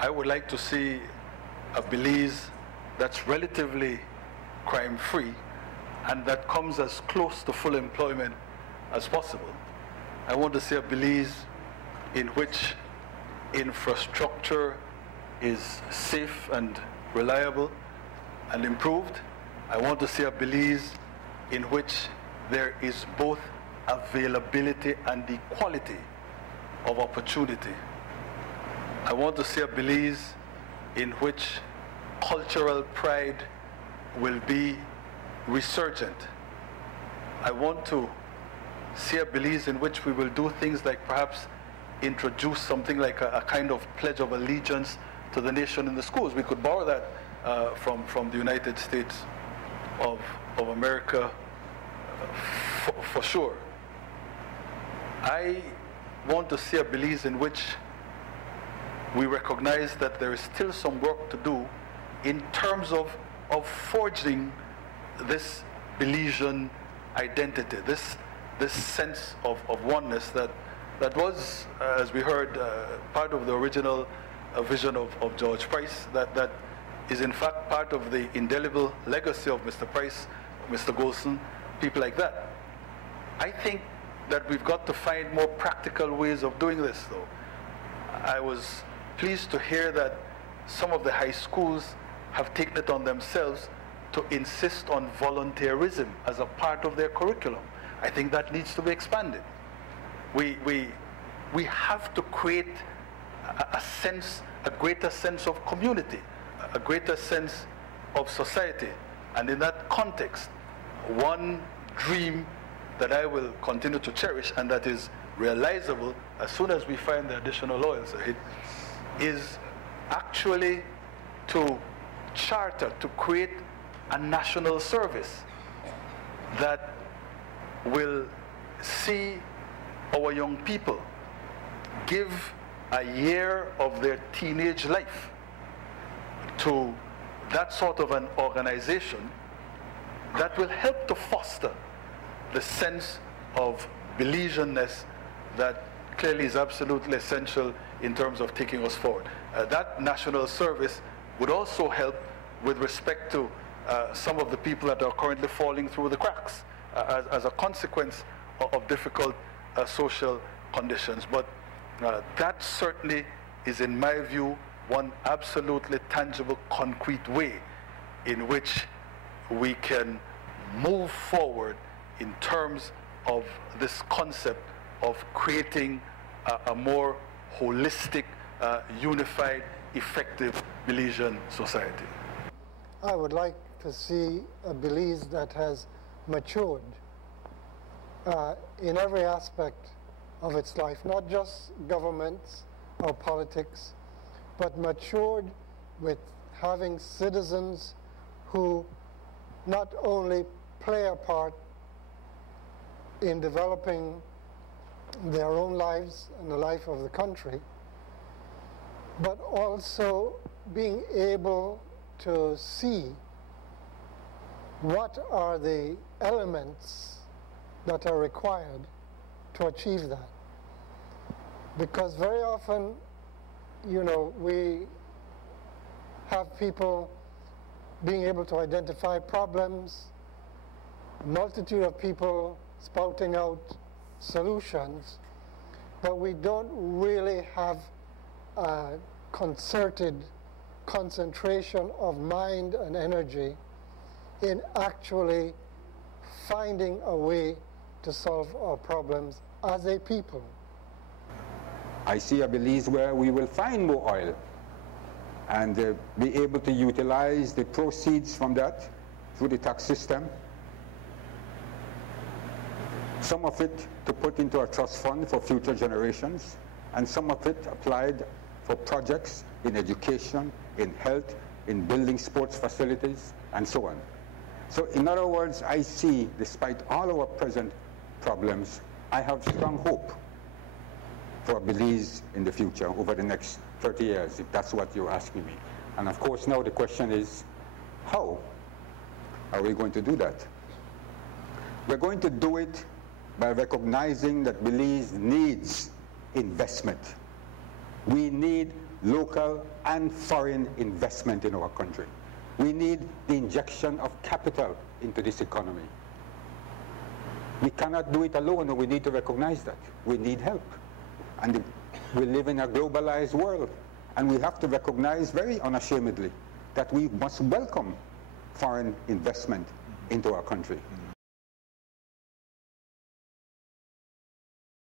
I would like to see a Belize that's relatively crime-free and that comes as close to full employment as possible. I want to see a Belize in which infrastructure is safe and reliable and improved. I want to see a Belize in which there is both availability and equality of opportunity. I want to see a Belize in which cultural pride will be resurgent. I want to see a Belize in which we will do things like perhaps introduce something like a kind of pledge of allegiance to the nation in the schools. We could borrow that from the United States of America for sure. I want to see a Belize in which we recognize that there is still some work to do in terms of forging this Belizean identity, this sense of oneness that was, as we heard, part of the original vision of George Price, that is in fact part of the indelible legacy of Mr. Price, Mr. Golson, people like that. I think that we've got to find more practical ways of doing this, though. I was pleased to hear that some of the high schools have taken it on themselves to insist on volunteerism as a part of their curriculum. I think that needs to be expanded. We have to create a greater sense of community, a greater sense of society. And in that context, one dream that I will continue to cherish and that is realizable as soon as we find the additional oil, is actually to charter, to create a national service that will see our young people give a year of their teenage life to that sort of an organization that will help to foster the sense of Belizeanness that clearly is absolutely essential in terms of taking us forward. That national service would also help with respect to some of the people that are currently falling through the cracks as a consequence of difficult social conditions. But that certainly is, in my view, one absolutely tangible, concrete way in which we can move forward in terms of this concept of creating a more holistic, unified, effective Belizean society. I would like to see a Belize that has matured in every aspect of its life, not just governments or politics, but matured with having citizens who not only play a part in developing their own lives and the life of the country, but also being able to see what are the elements that are required to achieve that. Because very often, you know, we have people being able to identify problems, a multitude of people spouting out solutions, but we don't really have a concerted concentration of mind and energy in actually finding a way to solve our problems as a people. I see a Belize where we will find more oil and be able to utilize the proceeds from that through the tax system. Some of it to put into a trust fund for future generations, and some of it applied for projects in education, in health, in building sports facilities, and so on. So in other words, I see, despite all our present problems, I have strong hope for Belize in the future over the next 30 years, if that's what you're asking me. And of course now the question is, how are we going to do that? We're going to do it by recognizing that Belize needs investment. We need local and foreign investment in our country. We need the injection of capital into this economy. We cannot do it alone, and we need to recognize that. We need help. And we live in a globalized world, and we have to recognize very unashamedly that we must welcome foreign investment into our country.